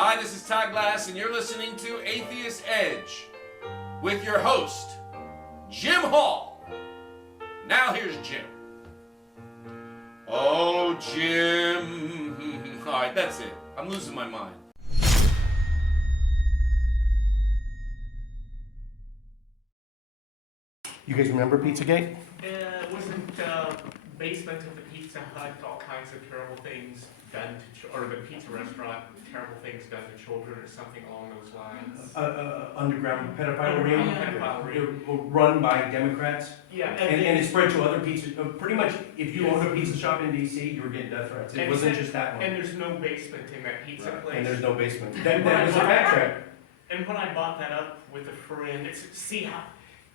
Hi, this is Todd Glass, and you're listening to Atheist Edge with your host, Jim Hall. Now here's Jim. Oh, Jim. All right, that's it. I'm losing my mind. You guys remember Pizzagate? Wasn't basement of the Pizza Hut all kinds of terrible things done to, or the pizza restaurant, terrible things done to children or something along those lines? Underground pedophile ring. Pedophile ring. Run by Democrats. Yeah, And it spread to other pizza. Pretty much, if you owned a pizza shop in DC, you were getting death threats. It wasn't just that one. And there's no basement in that pizza place. And there's no basement. That was a backtrack. And when I bought that up with a friend,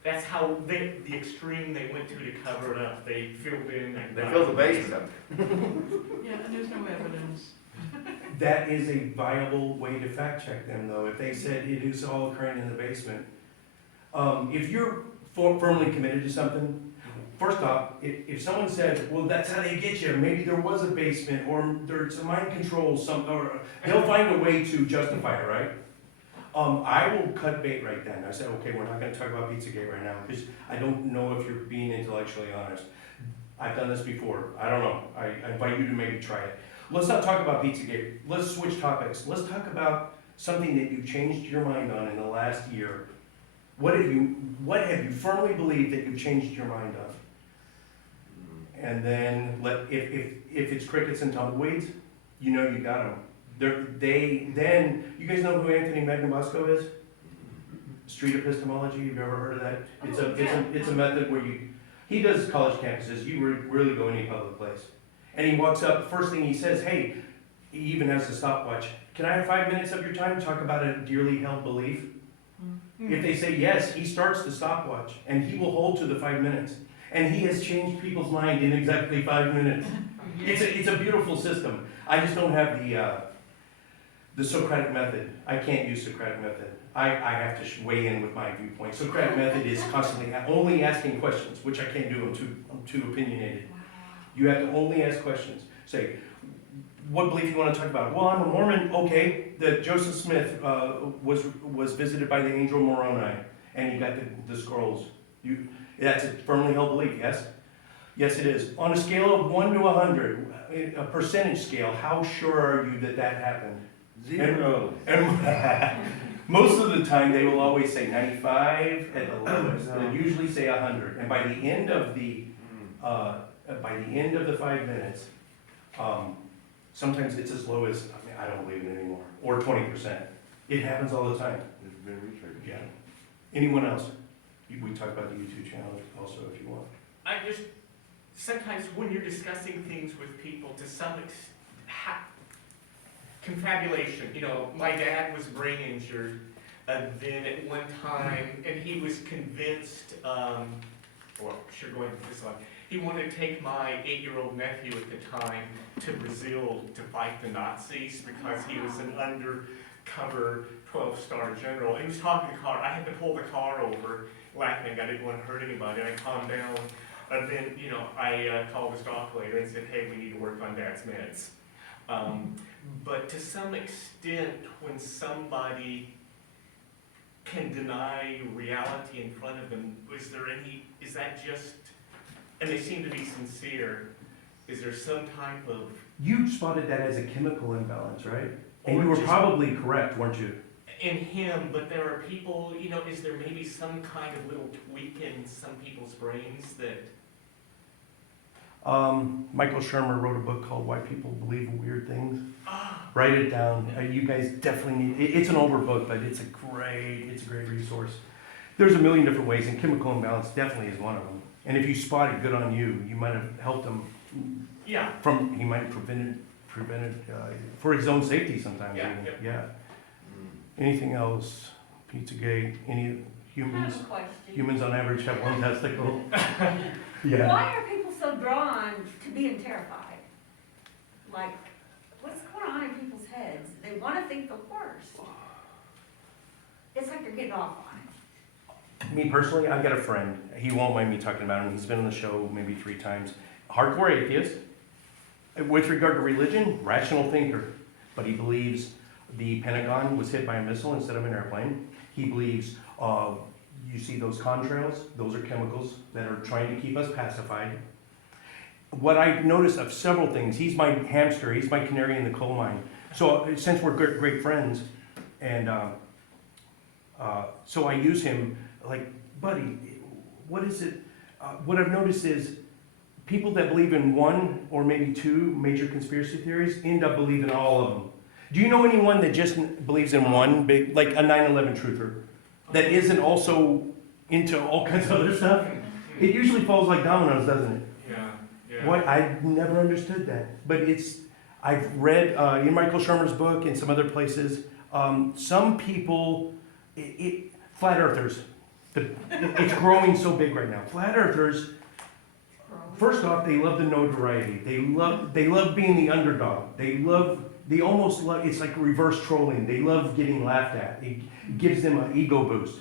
that's how the extreme they went to cover it up. They filled in. They filled the basement up. Yeah, and there's no evidence. That is a viable way to fact check them, though. If they said it is all occurring in the basement. If you're firmly committed to something, first off, if someone says, well, that's how they get you, maybe there was a basement, or there's a mind control, or they'll find a way to justify it, right? I will cut bait right then. I said, okay, we're not gonna talk about Pizzagate right now, because I don't know if you're being intellectually honest. I've done this before. I don't know. I invite you to maybe try it. Let's not talk about Pizzagate. Let's switch topics. Let's talk about something that you've changed your mind on in the last year. What have you firmly believed that you've changed your mind on? And then if it's crickets and tumbleweeds, you know you got them. You guys know who Anthony Magnabosco is? Street epistemology. You've ever heard of that? It's a method where he does college campuses. You really go any public place, and he walks up. First thing he says, hey, he even has a stopwatch. Can I have 5 minutes of your time to talk about a dearly held belief? If they say yes, he starts the stopwatch, and he will hold to the 5 minutes. And he has changed people's mind in exactly 5 minutes. It's a beautiful system. I just don't have the Socratic method. I can't use Socratic method. I have to weigh in with my viewpoint. Socratic method is constantly only asking questions, which I can't do. I'm too opinionated. You have to only ask questions. Say, what belief you want to talk about? Well, I'm a Mormon. Okay, that Joseph Smith was visited by the angel Moroni, and he got the scrolls. That's a firmly held belief. Yes. Yes, it is. On a scale of 1 to 100, a percentage scale, how sure are you that happened? 0. And most of the time, they will always say 95 at the lowest. They usually say 100. And by the end of the 5 minutes, sometimes it's as low as I don't believe in it anymore, or 20%. It happens all the time. It's been researched. Yeah. Anyone else? We talk about the YouTube channel also if you want. Sometimes when you're discussing things with people, to some extent, confabulation. You know, my dad was brain injured then at one time, and he was convinced, going through this line, he wanted to take my 8-year-old nephew at the time to Brazil to fight the Nazis because he was an undercover 12-star general. He was talking to the car. I had to pull the car over, laughing. I didn't want to hurt anybody. I calmed down. And then, I called his doctor later and said, hey, we need to work on Dad's meds. But to some extent, when somebody can deny reality in front of them, is that just, and they seem to be sincere, is there some type of... You spotted that as a chemical imbalance, right? And you were probably correct, weren't you? In him, but there are people, is there maybe some kind of little tweak in some people's brains that... Michael Shermer wrote a book called Why People Believe in Weird Things. Write it down. You guys definitely need it's an older book, but it's a great resource. There's a million different ways, and chemical imbalance definitely is one of them. And if you spot it, good on you. You might have helped him. Yeah. He might have prevented for his own safety sometimes. Yeah. Even. Yeah. Anything else? Pizzagate. Any humans? Humans on average have one testicle. Yeah. Why are people so drawn to being terrified? Like, what's going on in people's heads? They want to think the worst. It's like they're getting off on it. Me personally, I've got a friend. He won't mind me talking about him. He's been on the show maybe 3 times. Hardcore atheist. With regard to religion, rational thinker. But he believes the Pentagon was hit by a missile instead of an airplane. He believes, you see those contrails, those are chemicals that are trying to keep us pacified. What I noticed of several things, he's my hamster, he's my canary in the coal mine. So since we're great friends, and so I use him like, buddy, what is it? What I've noticed is people that believe in one or maybe two major conspiracy theories end up believing all of them. Do you know anyone that just believes in one big, like a 9/11 truther, that isn't also into all kinds of other stuff? It usually falls like dominoes, doesn't it? Yeah. What, I never understood that, but I've read in Michael Shermer's book and some other places, some people, flat earthers, it's growing so big right now. Flat earthers, first off, they love the notoriety. They love being the underdog. They almost love, it's like reverse trolling. They love getting laughed at. It gives them an ego boost.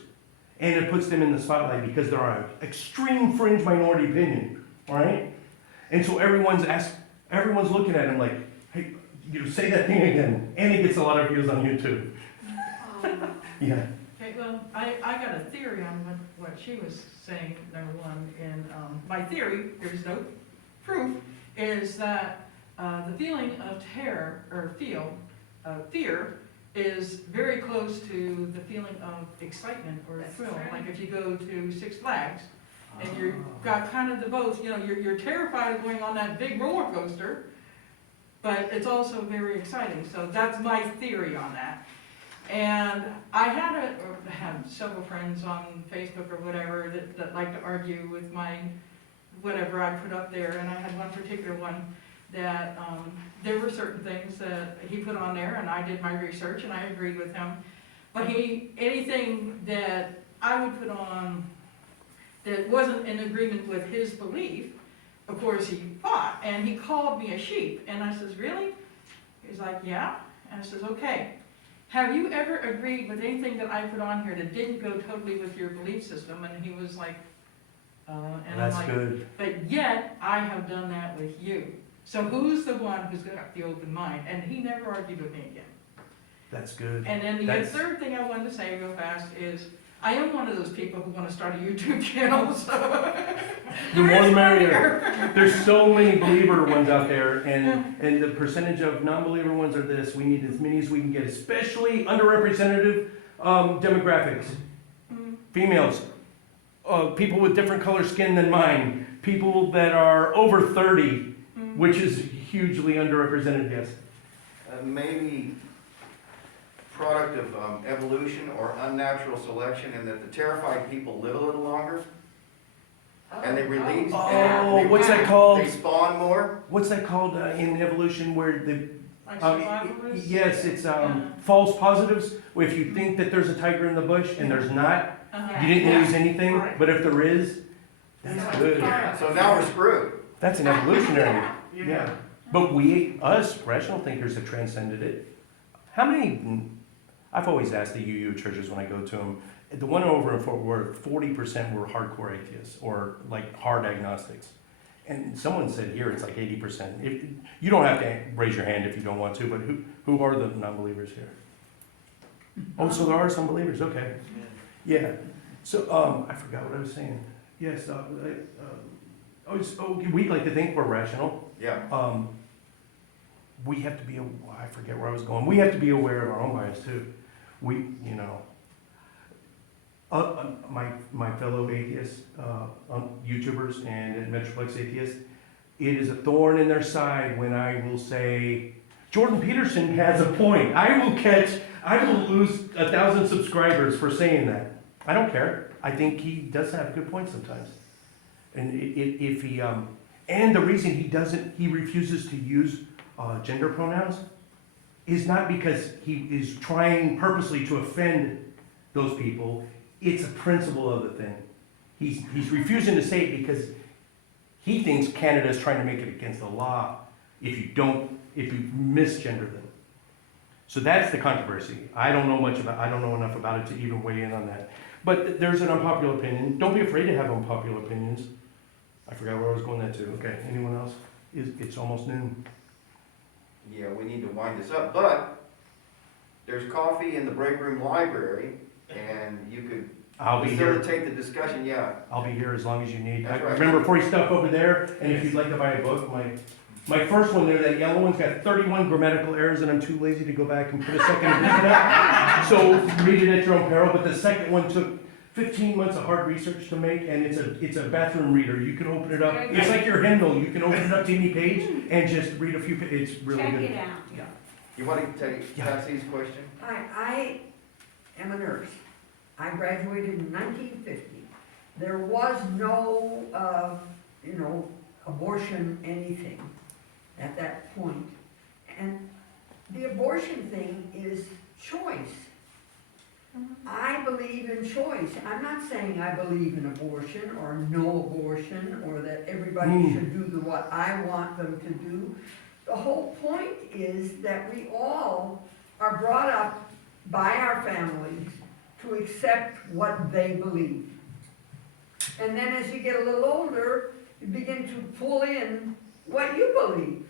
And it puts them in the spotlight because they're an extreme fringe minority opinion, all right? And so everyone's looking at him like, hey, say that thing again. And he gets a lot of views on YouTube. Yeah. Okay, well, I got a theory on what she was saying, number one, and my theory, there's no proof, is that the feeling of terror, or fear, is very close to the feeling of excitement or That's thrill. true. Like if you go to Six Flags, and you've got kind of the both, you're terrified of going on that big roller coaster, but it's also very exciting. So that's my theory on that. And I have several friends on Facebook or whatever that like to argue with my whatever I put up there, and I had one particular one that there were certain things that he put on there, and I did my research and I agreed with him. But anything that I would put on that wasn't in agreement with his belief, of course he fought, and he called me a sheep. And I says, really? He's like, yeah. And I says, okay. Have you ever agreed with anything that I put on here that didn't go totally with your belief system? And he was like, and That's I'm like, good. but yet I have done that with you. So who's the one who's got the open mind? And he never argued with me again. That's good. And then the That's- third thing I wanted to say real fast is, I am one of those people who want to start a YouTube channel, so. The more the merrier. There's so many believer ones out there, and the percentage of non-believer ones are this. We need as many as we can get, especially underrepresented demographics. Females, people with different color skin than mine, people that are over 30, which is hugely underrepresented, yes. Maybe product of evolution or unnatural selection, and that the terrified people live a little longer, and they release. Oh, what's that called? They spawn more. What's that called in evolution where the Like survivalists? yes, it's Yeah. false positives. If you think that there's a tiger in the bush and there's not, Uh-huh. you didn't lose anything. Right. But if there is, that's good. So now we're screwed. That's an evolutionary. Yeah. But us rational thinkers have transcended it. How many? I've always asked the UU churches when I go to them. The one over in Fort Worth, 40% were hardcore atheists or like hard agnostics. And someone said here it's like 80%. You don't have to raise your hand if you don't want to, but who are the non-believers here? Oh, so there are some believers. Okay. Yeah. So I forgot what I was saying. Yes. We like to think we're rational. Yeah. We have to be. I forget where I was going. We have to be aware of our own bias too. My fellow atheists, YouTubers and Metroplex atheists, it is a thorn in their side when I will say, Jordan Peterson has a point. I will lose 1,000 subscribers for saying that. I don't care. I think he does have a good point sometimes. And if he, and the reason he refuses to use gender pronouns is not because he is trying purposely to offend those people. It's a principle of the thing. He's refusing to say it because he thinks Canada is trying to make it against the law if you misgender them. So that's the controversy. I don't know enough about it to even weigh in on that. But there's an unpopular opinion. Don't be afraid to have unpopular opinions. I forgot where I was going that to. Okay, anyone else? It's almost noon. Yeah, we need to wind this up, but There's coffee in the break room library, and you could I'll be here. facilitate the discussion, yeah. I'll be here as long as you need. That's right. Remember free stuff over there, and if you'd like to buy a book, my first one there, that yellow one's got 31 grammatical errors, and I'm too lazy to go back and put a second and read it up. So read it at your own peril, but the second one took 15 months of hard research to make, and it's a bathroom reader. You can open it up, it's like your Kindle, you can open it up to any page and just read a few, it's really Check good. it out. You want to take Patsy's question? I am a nurse. I graduated in 1950. There was no, abortion anything at that point. And the abortion thing is choice. I believe in choice. I'm not saying I believe in abortion or no abortion or that everybody should do what I want them to do. The whole point is that we all are brought up by our families to accept what they believe. And then as you get a little older, you begin to pull in what you believe.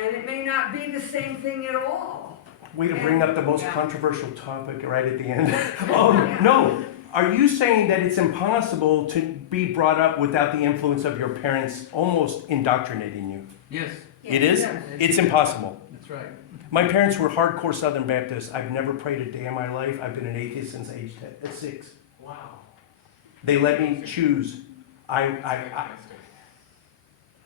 And it may not be the same thing at all. Way to bring up the most Yeah. controversial topic right at the end. Oh, no, are you saying that it's impossible to be brought up without the influence of your parents almost indoctrinating you? Yes, It is? Yes. It's impossible. that's right. My parents were hardcore Southern Baptists. I've never prayed a day in my life. I've been an atheist since age 6. Wow. They let me choose. Fantastic.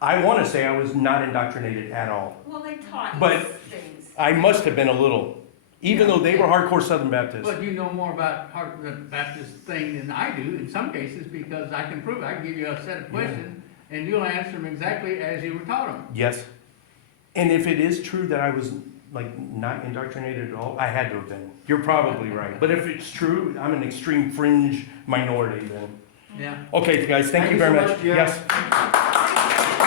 I want to say I was not indoctrinated at all. Well, they taught But- you things. I must have been a little, even though they were hardcore Southern Baptists. But you know more about the Baptist thing than I do in some cases, because I can prove it. I can give you a set of questions, and you'll answer them exactly as you were taught them. Yes. And if it is true that I was like not indoctrinated at all, I had to have been. You're probably right. But if it's true, I'm an extreme fringe minority then. Yeah. Okay, guys, thank you very Thank you so much. much, Jim. Yes.